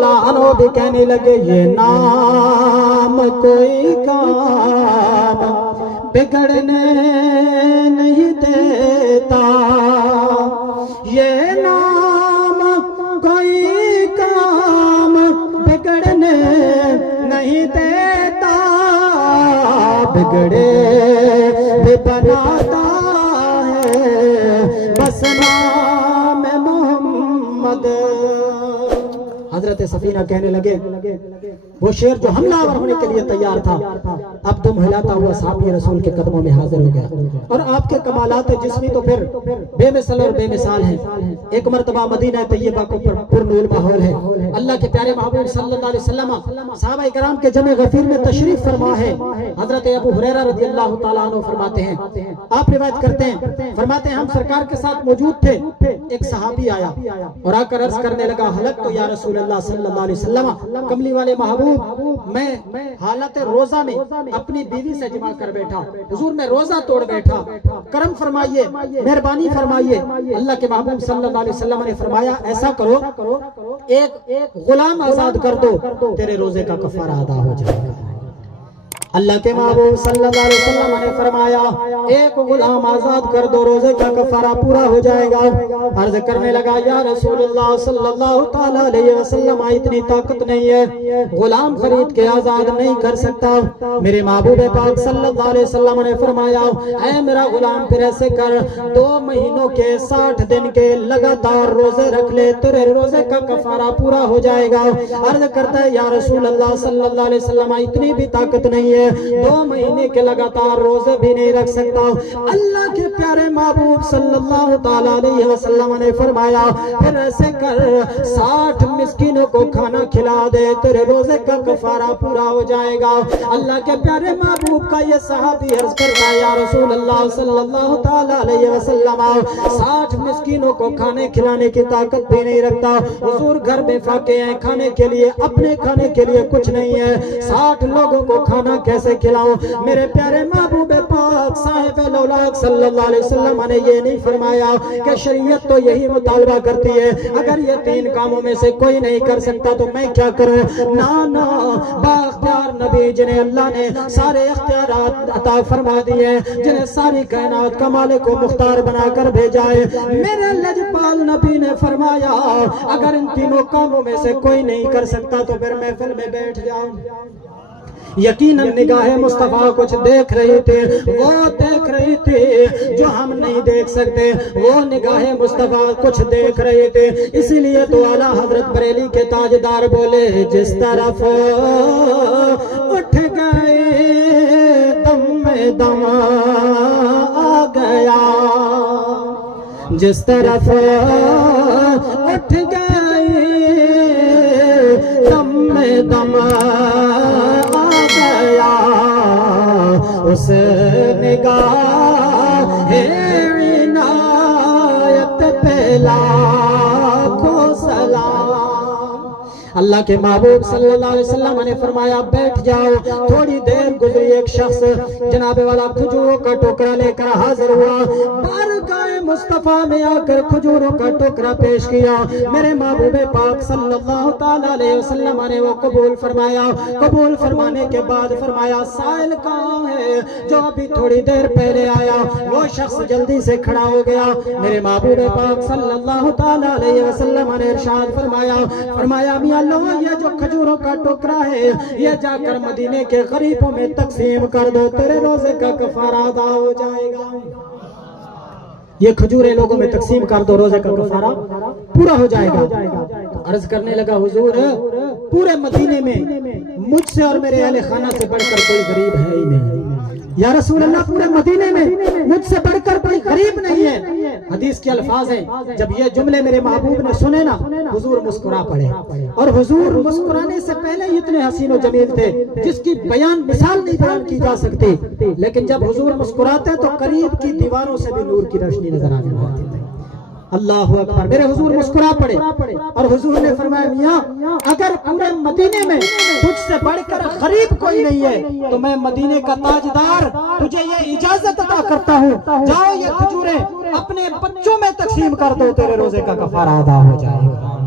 लानो भी कहने लगे ये नाम कोई काम बिगड़ने नहीं देता, ये नाम कोई काम बिगड़ने नहीं देता, बिगड़े भी बनाता है बस नाम मोहम्मद। हजरत सफीना कहने लगे वो शेर जो हमलावर होने के लिए तैयार था अब तुम हिलाता हुआ साहबी रसूल के कदमों में हाजिर हो गया और आपके कमालात जिस्मी तो फिर बेमिसल और बेमिसाल हैं। एक मर्तबा मदीना तैयबा को पुरनूर माहौल है। अल्लाह के प्यारे महबूब सल्लल्लाहु अलैहि वसल्लम सहाबा इकराम के जमे गफीर में तशरीफ फरमा है। हजरत अबू हुरैरा रज़ियल्लाहु ताला अन्हु फरमाते हैं, आप रिवायत करते हैं, फरमाते हैं हम सरकार के साथ मौजूद थे, एक सहाबी आया और आकर अर्ज करने लगा हलक तो या रसूल अल्लाह सल्लल्लाहु अलैहि वसल्लम, कमली वाले महबूब मैं हालत रोजा में अपनी बीवी से जिमा कर बैठा, हुजूर मैं रोजा तोड़ बैठा, करम फरमाइए, मेहरबानी फरमाइए। अल्लाह के महबूब सल्लल्लाहु अलैहि वसल्लम ने फरमाया ऐसा करो एक गुलाम आजाद कर दो, तेरे रोजे का कफारा अदा हो जाएगा। अल्लाह के महबूब सल्लल्लाहु अलैहि वसल्लम ने फरमाया एक गुलाम आजाद कर दो, रोजे का कफारा पूरा हो जाएगा। अर्ज करने लगा या रसूलुल्लाह सल्लल्लाहु ताला अलैहि वसल्लम इतनी ताकत नहीं है, गुलाम खरीद के आजाद नहीं कर सकता। मेरे महबूब पाक सल्लल्लाहु अलैहि वसल्लम ने फरमाया ऐ मेरा गुलाम फिर ऐसे कर 2 महीनों के 60 दिन के लगातार रोजे रख ले, तेरे रोजे का कफारा पूरा हो जाएगा। अर्ज करता है या रसूल अल्लाह सल्लल्लाहु अलैहि वसल्लम इतनी भी ताकत नहीं है, 2 महीने के लगातार रोजे भी नहीं रख सकता। अल्लाह के प्यारे महबूब सल्लल्लाहु ताला अलैहि वसल्लम ने फरमाया फिर ऐसे कर 60 मिस्कीनों को खाना खिला दे, तेरे रोजे का कफारा पूरा हो जाएगा। अल्लाह के प्यारे महबूब का ये सहाबी अर्ज करता है या रसूल अल्लाह सल्लल्लाहु ताला अलैहि वसल्लम 60 मिस्कीनों को खाने खिलाने की ताकत भी नहीं रखता, हुजूर घर में फाके हैं, खाने के लिए अपने खाने के लिए कुछ नहीं है, 60 लोगों को खाना कैसे खिलाऊं। मेरे प्यारे महबूब पाक साहिब लौलाक सल्लल्लाहु अलैहि वसल्लम ने ये नहीं फरमाया कि शरीयत तो यही मुतालबा करती है अगर ये 3 कामों में से कोई नहीं कर सकता तो मैं क्या करूं। ना ना, बाख्तियार नबी जिन्हें अल्लाह ने सारे इख्तियारात अता फरमा दिए, जिन्हें सारी कायनात का मालिक को मुख्तार बनाकर भेजा है, मेरे लजपाल नबी ने फरमाया अगर इन 3 कामों में से कोई नहीं कर सकता तो फिर महफिल में बैठ जाऊं। यकीनन निगाहे मुस्तफा कुछ देख रही थी, वो देख रही थी जो हम नहीं देख सकते, वो निगाहे मुस्तफा कुछ देख रहे थे। इसीलिए तो आला हजरत बरेली के ताजदार बोले जिस तरफ उठ गए दम में दम आ गया, जिस तरफ उठ गए दम में दम उस निगाह इनायत पे लाखों सलाम। अल्लाह के महबूब सल्लल्लाहु अलैहि वसल्लम ने फरमाया बैठ जाओ। थोड़ी देर गुजरी, एक शख्स जनाबे वाला खजूरों का टोकरा लेकर हाजिर हुआ, बारगाह मुस्तफा में आकर खजूरों का टोकरा पेश किया। मेरे महबूब पाक सल्लल्लाहु ताला अलैहि वसल्लम ने वो कबूल फरमाया। कबूल फरमाने के बाद फरमाया साइल कहाँ है जो अभी थोड़ी देर पहले आया। वो शख्स जल्दी से खड़ा हो गया। मेरे महबूब पाक सल्लल्लाहु ताला अलैहि वसल्लम ने इरशाद फरमाया मियां लो, ये जो खजूरों का टोकरा है ये जाकर मदीने के गरीबों में तकसीम कर दो, तेरे रोजे का कफारा अदा हो जाएगा। ये खजूरें लोगों में तकसीम कर दो, रोजे का कफारा पूरा हो जाएगा। तो अर्ज करने लगा हुजूर पूरे मदीने में मुझसे और मेरे अहले खाना से बढ़कर कोई गरीब है ही नहीं। या रसूल अल्लाह पूरे मदीने में मुझसे बढ़कर कोई गरीब नहीं है। हदीस के अल्फाज हैं, जब ये जुमले मेरे महबूब ने सुने ना हुजूर मुस्कुरा पड़े। और हुजूर मुस्कुराने से पहले इतने हसीन और जमील थे जिसकी बयान मिसाल नहीं बयान की जा सकती। लेकिन जब हुजूर मुस्कुराते तो करीब की दीवारों से भी नूर की रोशनी नजर आने लगती थी। अल्लाह अकबर। मेरे हुजूर मुस्कुरा पड़े और हुजूर ने फरमाया मियां अगर पूरे मदीने में तुझसे बढ़कर गरीब कोई नहीं है तो मैं मदीने का ताजदार तुझे ये इजाजत अता करता हूँ, जाओ ये खजूरें अपने बच्चों में तकसीम कर दो, तेरे रोजे का कफारा अदा हो जाएगा।